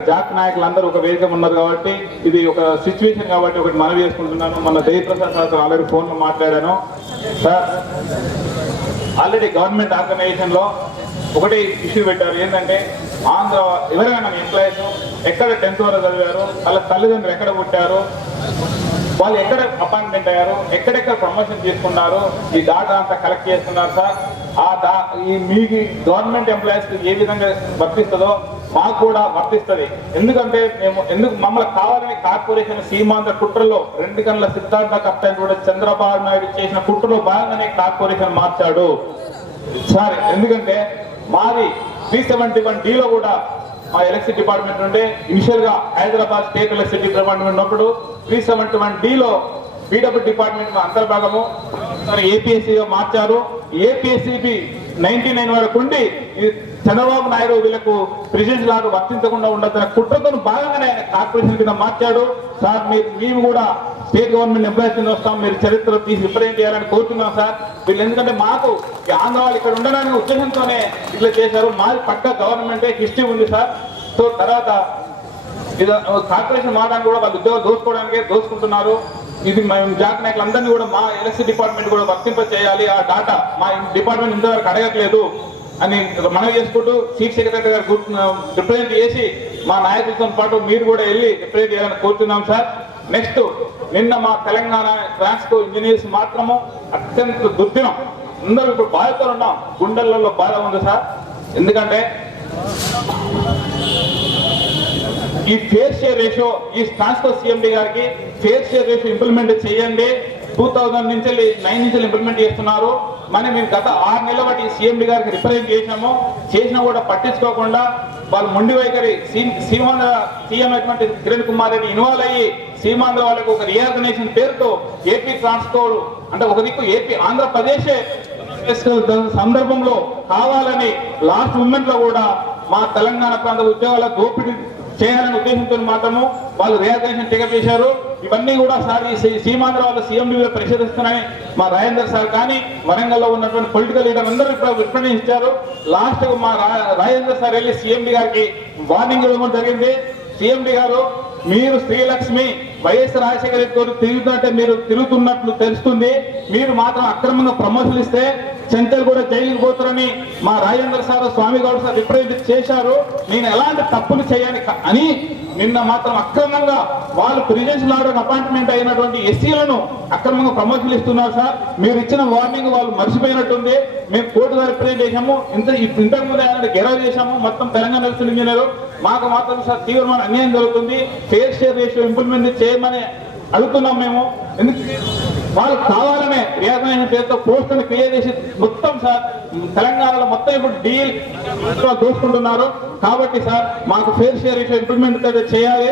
Jack నాయకులందరూ ఒక వేదిక ఉన్నారు కాబట్టి ఇది ఒక సిచ్యువేషన్ కాబట్టి ఒకటి మనవి చేసుకుంటున్నాను. మన జయప్రసాద్ సార్ ఆల్రెడీ ఫోన్లో మాట్లాడాను. సార్ ఆల్రెడీ గవర్నమెంట్ ఆర్గనైజేషన్ లో ఒకటి ఇష్యూ పెట్టారు. ఏంటంటే ఆంధ్ర ఎవరైనా ఎంప్లాయీస్ ఎక్కడ 10th వరకు చదివారు, వాళ్ళ తల్లిదండ్రులు ఎక్కడ పుట్టారు, వాళ్ళు ఎక్కడ అపాయింట్మెంట్ అయ్యారు, ఎక్కడెక్కడ ప్రమోషన్ తీసుకున్నారు, ఈ డాటా అంతా కలెక్ట్ చేస్తున్నారు సార్. మీకు గవర్నమెంట్ ఎంప్లాయీస్ ఏ విధంగా వర్తిస్తుందో మాకు కూడా వర్తిస్తుంది. ఎందుకంటే మమ్మల్ని కావాలని కార్పొరేషన్ సీమాంధ్ర కుట్రలో 2 గంటల సిద్ధార్థ కప్తాన్ కూడా చంద్రబాబు నాయుడు చేసిన కుట్రలో భాగంగానే కార్పొరేషన్ మార్చాడు సార్. ఎందుకంటే మాది 371D కూడా మా ఎలక్ట్రిసిటీ డిపార్ట్మెంట్ ఉంటే ఇనిషియల్ గా హైదరాబాద్ స్టేట్ ఎలక్ట్రిసిటీ డిపార్ట్మెంట్ ఉన్నప్పుడు 371D పీడబ్ల్యూ డిపార్ట్మెంట్ అంతర్భాగము ఏపీఎస్సీగా మార్చారు. ఏపీఎస్సీబీ 99 వరకు ఉండి చంద్రబాబు నాయుడు వీళ్ళకు ప్రెసిడెంట్ లాగా వర్తించకుండా ఉండదు కుట్రతో భాగంగానే ఆయన కార్పొరేషన్ కింద మార్చాడు సార్. మేము కూడా స్టేట్ గవర్నమెంట్ ఎంప్లాయీస్ కింద వస్తాం, మీరు చరిత్ర తీసి రిప్రజెంట్ చేయాలని కోరుతున్నాం సార్. వీళ్ళు ఎందుకంటే మాకు ఆంధ్ర వాళ్ళు ఇక్కడ ఉండడానికి ఉద్దేశంతోనే ఇట్లా చేశారు. మాది పక్క గవర్నమెంటే హిస్టరీ ఉంది సార్. సో తర్వాత కార్పొరేషన్ మారడానికి కూడా వాళ్ళ ఉద్యోగాలు దోచుకుంటున్నారు. ఇది మేము జాక్ నాయకులందరినీ కూడా మా ఎలక్ట్రిసిటీ డిపార్ట్మెంట్ కూడా వర్తింప చేయాలి. ఆ డాటా మా డిపార్ట్మెంట్ ఇంతవరకు అడగట్లేదు అని మనవి చేసుకుంటూ చీఫ్ సెక్రటరీ గారు రిప్రజెంట్ చేసి మా నాయకులతో పాటు మీరు కూడా వెళ్ళి రిప్రజెంట్ చేయాలని కోరుతున్నాం సార్. నెక్స్ట్ నిన్న మా తెలంగాణ ట్రాన్స్కో ఇంజనీర్స్ మాత్రము అత్యంత దుర్దినం. అందరూ ఇప్పుడు బాధతో ఉన్నాం, గుండెలలో బాధ ఉంది సార్. ఎందుకంటే ఈ ఫేర్ షేర్ రేషియో ఈ ట్రాన్స్కో సిఎండి గారికి ఫేర్ షేర్ రేషియో ఇంప్లిమెంట్ చేయండి. 2009 నుంచి ఇంప్లిమెంట్ చేస్తున్నారు. మేము గత 6 నెలల బట్టి సీఎండి గారికి రిప్రజెంట్ చేసినా కూడా పట్టించుకోకుండా వాళ్ళు మొండి వైఖరి సీమాంధ్ర సీఎం అయినటువంటి కిరణ్ కుమార్ రెడ్డి ఇన్వాల్వ్ అయ్యి సీమాంధ్ర వాళ్ళకు ఒక రీఆర్గనైజేషన్ పేరుతో ఏపీ ట్రాన్స్కో అంటే ఒక దిక్కు ఏపీ ఆంధ్రప్రదేశే సందర్భంలో కావాలని లాస్ట్ మూమెంట్ లో కూడా మా తెలంగాణ ప్రాంత ఉద్యోగాల దోపిడీ చేయాలనే ఉద్దేశంతో మాత్రము వాళ్ళు రీఆర్గనైజేషన్ టేకప్ చేశారు. ఇవన్నీ కూడా సార్ ఈ సీమాంధ్ర వాళ్ళు సీఎండీ పరిశీలిస్తున్నాయని మా రాజేందర్ సార్ కానీ వరంగల్లో ఉన్నటువంటి పొలిటికల్ లీడర్ అందరూ రిప్రజెంట్ ఇచ్చారు. లాస్ట్ మా రాజేందర్ సార్ వెళ్ళి సీఎండీ గారికి వార్నింగ్ ఇవ్వడం జరిగింది. సీఎండీ గారు మీరు శ్రీలక్ష్మి వైఎస్ రాజశేఖర రెడ్డి తిరుగుతుంటే మీరు తిరుగుతున్నట్లు తెలుస్తుంది, మీరు మాత్రం అక్రమంగా ప్రమోషన్లు ఇస్తే చెంతలు కూడా జైలుకి పోతారని మా రాజేందర్ సార్ స్వామి గౌడ్ సార్ రిప్రజెంట్ చేశారు. నేను ఎలాంటి తప్పులు చేయని అని నిన్న మాత్రం అక్రమంగా వాళ్ళు ప్రెసిడెన్షియల్ ఆర్డర్ అపాయింట్మెంట్ అయినటువంటి ఎస్సీలను అక్రమంగా ప్రమోషన్లు ఇస్తున్నారు సార్. మీరు ఇచ్చిన వార్నింగ్ వాళ్ళు మర్చిపోయినట్టుంది. మేము కోర్టుగా రిప్రజెంట్ చేశాము, ఇంతకు ముందే ఆయన గెరవ్ చేశాము. మొత్తం తెలంగాణ ఎలక్ట్రిసిటీ ఇంజనీర్ మాకు మాత్రం సార్ తీవ్రమైన అన్యాయం జరుగుతుంది. ఫేర్ షేర్ రేషియో ఇంప్లిమెంట్ చేయమని అడుగుతున్నాం మేము. ఎందుకంటే వాళ్ళు కావాలనే రీఆర్గనైజేషన్ పేరుతో పోస్టులు క్రియేట్ చేసి మొత్తం సార్ తెలంగాణలో మొత్తం ఇప్పుడు డీల్ దోచుకుంటున్నారు. కాబట్టి సార్ మాకు ఫేర్ షేర్ రేషియో ఇంప్లిమెంట్ చేయాలి.